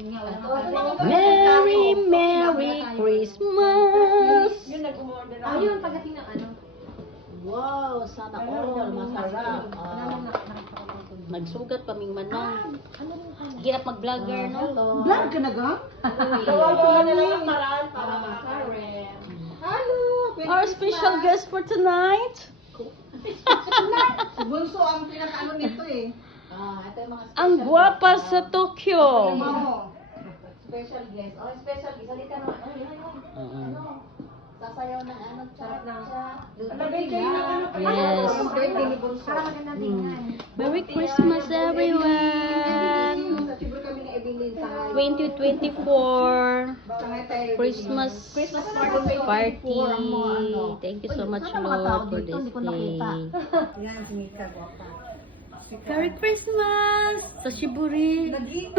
Merry, Merry Christmas! Yun, nag-umorder ako. Ayun, pagdating ng ano. Wow, sana all masarap. Nagsugat pa ming manang. Hirap mag-vlogger, no? Vlog ka na ga? Gawa na lang ang paraan para mag-Karen. Hello! Our special guest for tonight, Si Bunso ang pinaka-ano nito eh. Ito yung mga ang gwapa sa Tokyo. Oo. special guest. Oh, special guest. Halika naman. Ano? Sasayaw ng ano, charap ng Lagay kayo ng ano pa Yes. Ang birthday ni Bunso. Para maganda tingnan. Merry Christmas, everyone! Sa Tibur kami ni Evelyn sa 2024 Sangay tayo. Christmas party. Thank you so much, Lord, for this day. Yan, si Mika, guwapa. Merry Christmas! Sa Shiburi!